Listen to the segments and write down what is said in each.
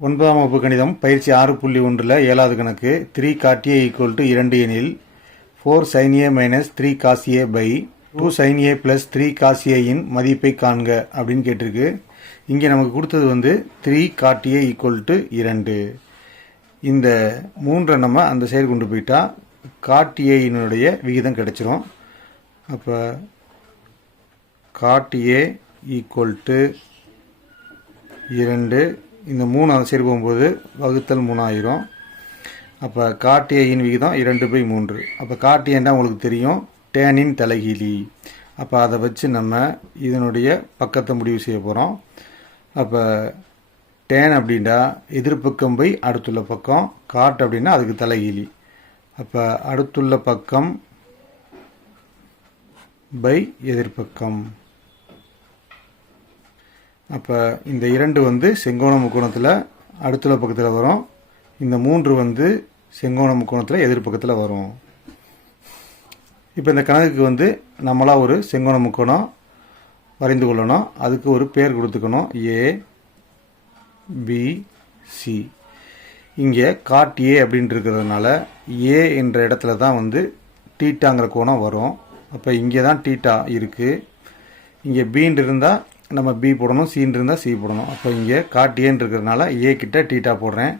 9ஆம் வகுப்பு கணிதம் பயிற்சி 6.1 7வது கணக்கு 3 cot a = 2 எனில் 4 sin a - 3 cos a by 2 sin a plus 3 cos a இன் மதிப்பை காண்க அப்படின்னு கேட்டிருக்கு. இங்கே நமக்கு கொடுத்தது 3 cot a = 2. இந்த 3 நம்ம அந்த சைடு கொண்டு போயிட்டா cot a இனுடைய விகிதம் கிடைச்சிரும். அப்போ cot a = 2. இந்த 3 அந்த சைடு போகும்போது வகுத்தல் 3 ஆயிரும். அப்போ cot a இன் விகிதம் 2/3. அப்போ cot a உங்களுக்கு தெரியும் tan இன் தலைகீழி. அப்போ அதை வச்சு நம்ம இதனுடைய பக்கத்தை முடிவு செய்ய போகிறோம். அப்போ tan அப்படின்னா எதிர்பக்கம் பை அடுத்துள்ள பக்கம், cot அப்படின்னா அதுக்கு தலைகீழி. அப்போ அடுத்துள்ள பக்கம் பை எதிர்பக்கம். அப்போ இந்த 2 செங்கோண முக்கோணத்தில் அடுத்துள்ள பக்கத்தில் வரும். இந்த 3 செங்கோண முக்கோணத்தில் எதிர்பக்கத்தில் வரும். இப்போ இந்த கணக்குக்கு நம்மளாக ஒரு செங்கோண முக்கோணம் வரைந்து கொள்ளணும். அதுக்கு ஒரு பேர் கொடுத்துக்கணும், ABC. இங்கே cot a அப்படின்ட்டு இருக்கிறதுனால a என்ற இடத்துல தான் தீட்டாங்கிற கோணம் வரும். அப்போ இங்கே தான் தீட்டா இருக்குது. இங்கே பின்னு இருந்தால் நம்ம பி போடணும், சின்னு இருந்தால் சி போடணும். அப்போ இங்கே cot a இருக்கிறதுனால a கிட்ட தீட்டா போடுறேன்.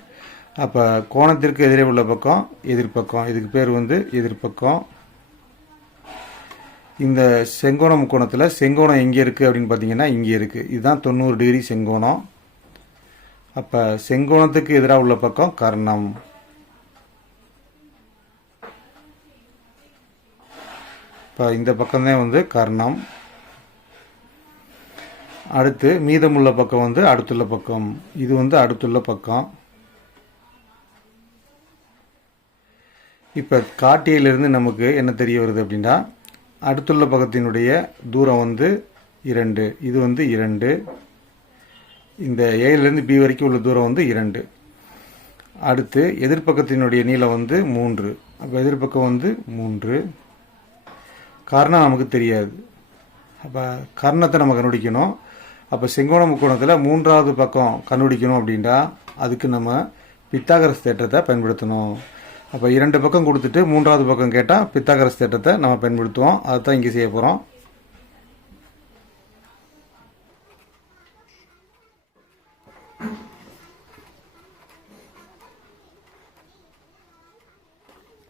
அப்போ கோணத்திற்கு எதிரே உள்ள பக்கம் எதிர்பக்கம், இதுக்கு பேர் எதிர்பக்கம். இந்த செங்கோண முக்கோணத்தில் செங்கோணம் எங்கே இருக்குது அப்படின்னு பார்த்தீங்கன்னா இங்கே இருக்குது. இதுதான் 90 டிகிரி செங்கோணம். அப்போ செங்கோணத்துக்கு எதிராக உள்ள பக்கம் கர்ணம். இப்போ இந்த பக்கம்தான் கர்ணம். அடுத்து மீதமுள்ள பக்கம் அடுத்துள்ள பக்கம். இது அடுத்துள்ள பக்கம். இப்போ cot a இருந்து நமக்கு என்ன தெரிய வருது அப்படின்னா அடுத்துள்ள பக்கத்தினுடைய தூரம் 2. இது 2. இந்த ஏலேருந்து பி வரைக்கும் உள்ள தூரம் 2. அடுத்து எதிர்பக்கத்தினுடைய நீளம் 3. அப்போ எதிர்பக்கம் 3. காரணம் நமக்கு தெரியாது. அப்போ கர்ணத்தை நம்ம கண்டுபிடிக்கணும். அப்போ செங்கோண முக்கோணத்தில் 3வது பக்கம் கண்டுபிடிக்கணும் அப்படின்னா அதுக்கு நம்ம பித்தாகரஸ் தேற்றத்தை பயன்படுத்தணும். அப்போ 2 பக்கம் கொடுத்துட்டு 3வது பக்கம் கேட்டால் பித்தாகரஸ் தேற்றத்தை நம்ம பயன்படுத்துவோம். அதுதான் இங்கே செய்ய போகிறோம்.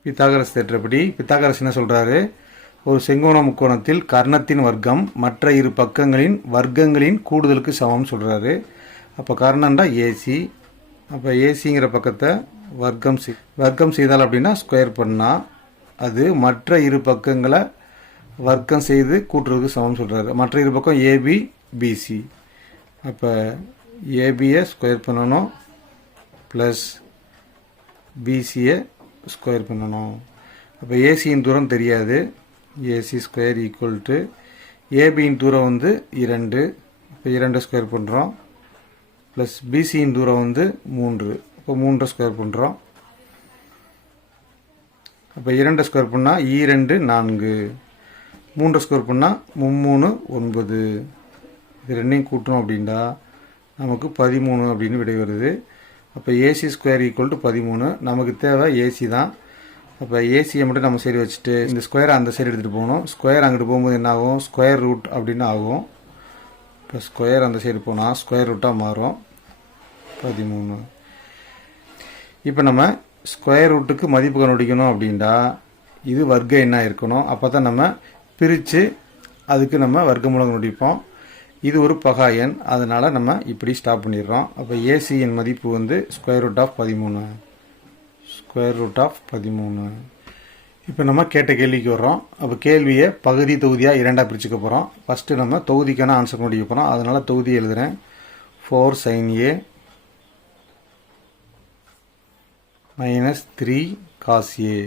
பித்தாகரஸ் தேற்றப்படி பித்தாகரஸ் என்ன சொல்கிறாரு, ஒரு செங்கோண முக்கோணத்தில் கர்ணத்தின் வர்க்கம் மற்ற இரு பக்கங்களின் வர்க்கங்களின் கூடுதலுக்கு சமம் சொல்கிறாரு. அப்போ கர்ணம்டா ஏசி. அப்போ ஏசிங்கிற பக்கத்தை வர்க்கம் செய்தால் அப்படின்னா ஸ்கொயர் பண்ணால் அது மற்ற இரு பக்கங்களை வர்க்கம் செய்து கூட்டுறதுக்கு சமம் சொல்கிறாரு. மற்ற இரு பக்கம் ஏபி பிசி. அப்போ ஏபியை ஸ்கொயர் பண்ணணும் ப்ளஸ் பிசியை ஸ்கொயர் பண்ணணும். அப்போ ஏசியின் தூரம் தெரியாது. ஏசி ஸ்கொயர் ஈக்குவல் டு ஏபியின் தூரம் 2. இப்போ 2 ஸ்கொயர் பண்ணுறோம் ப்ளஸ் பிசியின் தூரம் 3. இப்போ 3 ஸ்கொயர் பண்ணுறோம். அப்போ 2 ஸ்கொயர் பண்ணால் 2 4. 3 ஸ்கொயர் பண்ணால் 3 9. இது ரெண்டையும் கூட்டணும் அப்படின்னா நமக்கு 13 அப்படின்னு விடை வருது. அப்போ ஏசி ஸ்கொயர் ஈக்குவல் டு 13. நமக்கு தேவை ஏசி தான். அப்போ ஏசியை மட்டும் நம்ம சைடு வச்சுட்டு இந்த ஸ்கொயரை அந்த சைடு எடுத்துகிட்டு போகணும். ஸ்கொயர் அங்கிட்டு போகும்போது என்ன ஆகும், ஸ்கொயர் ரூட் அப்படின்னு ஆகும். இப்போ ஸ்கொயர் அந்த சைடு போனால் ஸ்கொயர் ரூட்டாக மாறும் 13. இப்போ நம்ம ஸ்கொயர் ரூட்டுக்கு மதிப்பு கண்டுபிடிக்கணும் அப்படின்னா இது வர்க்க எண்ணாக இருக்கணும். அப்போ தான் நம்ம பிரித்து அதுக்கு நம்ம வர்க்கமூலம் கண்டுபிடிப்போம். இது ஒரு பகா எண், அதனால் நம்ம இப்படி ஸ்டாப் பண்ணிடுறோம். அப்போ ஏசியின் மதிப்பு square root of 13. Square root of 13. இப்போ நம்ம கேட்ட கேள்விக்கு வர்றோம். அப்போ கேள்வியை பகுதி தொகுதியாக 2ஆக பிரிச்சுக்க போகிறோம். ஃபஸ்ட்டு நம்ம தொகுதிக்கான ஆன்சர் கண்டுபிடிக்க போகிறோம். அதனால் தொகுதி எழுதுகிறேன். 4 sin a minus 3 cos a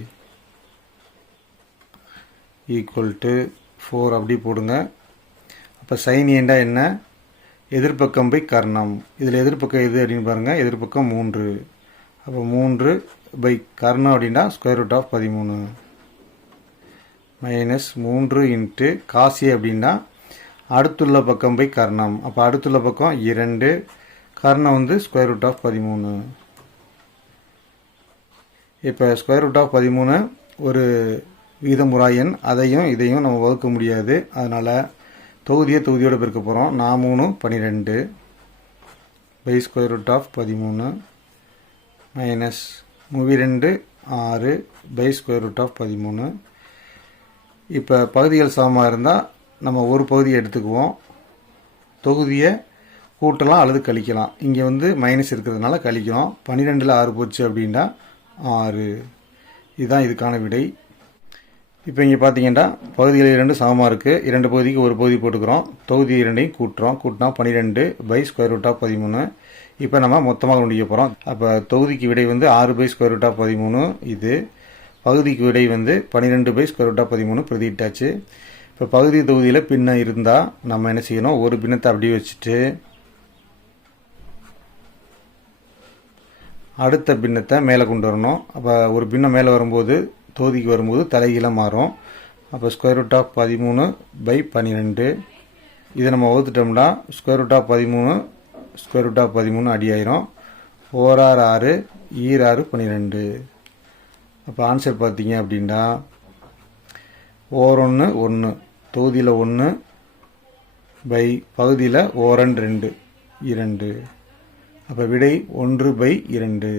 equal to 4 அப்படி போடுங்க. அப்போ sin ஏண்டா என்ன, எதிர்பக்கம் பை கர்ணம். இதில் எதிர்பக்கம் எது அப்படின்னு பாருங்கள், எதிர்பக்கம் 3. அப்போ 3 பை கர்ணம் அப்படின்னா square root of 13 minus 3 into காசி அப்படின்னா அடுத்துள்ள பக்கம் பை கர்ணம். அப்போ அடுத்துள்ள பக்கம் 2 காரணம் வந்து ஸ்கொயர் ரூட் ஆஃப் 13. இப்போ ஸ்கொயர் ரூட் ஆஃப் 13 ஒரு விகிதமுறா எண், அதையும் இதையும் நம்ம வகுக்க முடியாது. அதனால் தொகுதியோடு பெருக்க போகிறோம். 4 3 12 by square root of 13 minus 2 6 by square root of 13. இப்போ பகுதிகள் சமமாக இருந்தால் நம்ம ஒரு பகுதியை எடுத்துக்குவோம், தொகுதியை கூட்டலாம் அல்லது கழிக்கலாம். இங்கே வந்து மைனஸ் இருக்கிறதுனால கழிக்கிறோம். 12ல் 6 போச்சு அப்படின்னா 6. இதுதான் இதுக்கான விடை. இப்போ இங்கே பார்த்தீங்கன்னா பகுதிகள் 2 சமமாக இருக்குது. 2 பகுதிக்கு ஒரு பகுதி போட்டுக்கிறோம், தொகுதி 2ஐயும் கூட்டுறோம். கூட்டினா 12 பை ஸ்கொயர் ரூட் ஆஃப் 13. இப்போ நம்ம மொத்தமாக கண்டுபிடிக்க போகிறோம். அப்போ தொகுதிக்கு விடை வந்து 6 பை ஸ்கொயர் ரூட் ஆஃப் 13. இது பகுதிக்கு விடை வந்து 12 பை ஸ்கொயர் ரூட் ஆஃப் 13 பிரதிட்டாச்சு. இப்போ பகுதி தொகுதியில் பின்னம் இருந்தால் நம்ம என்ன செய்யணும், ஒரு பின்னத்தை அப்படியே வச்சுட்டு அடுத்த பின்னத்தை மேலே கொண்டு வரணும். அப்போ ஒரு பின்னம் மேலே வரும்போது தொகுதிக்கு வரும்போது தலைகீழ மாறும். அப்போ ஸ்கொயர் ரூட் ஆஃப் 13 பை 12. இதை நம்ம வகுத்துட்டோம்னா square root of 13 square root of 13 அடி ஆயிரும். 4 6 6 ஈர் 6 12. அப்போ ஆன்சர் பார்த்தீங்க அப்படின்னா 1 1 தொகுதியில் 1 பை பகுதியில் 2 2. அப்போ விடை 1 பை 2.